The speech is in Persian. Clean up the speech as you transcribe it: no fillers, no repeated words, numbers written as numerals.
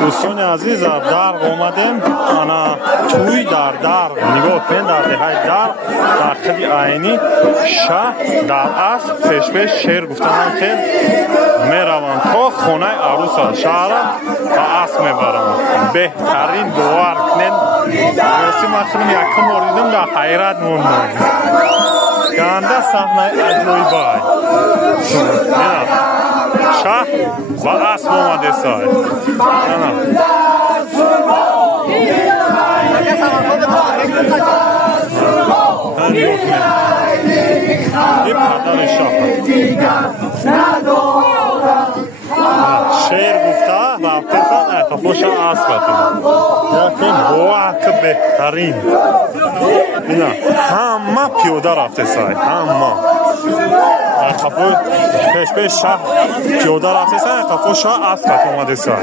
دوستان عزیز در اومدیم انا توی در نگاه کن در دهه در خیلی عینی شاه در اسب پیش شعر گفتن که میروم تا خونه عروس شهر و اسب میبرم بهترین باور کنین رسیم اخرم یکم آریدم در حیرت موندم گنده صحنه اجلوی بای شاه و اسب اومده سای این پردن شاه شعر گفته رفته سن اکفاش اسب یکی باک بهترین اینا همه پیوده رفته سای همه پیش شاه پیوده رفته سای اکفاش اسب اومده سای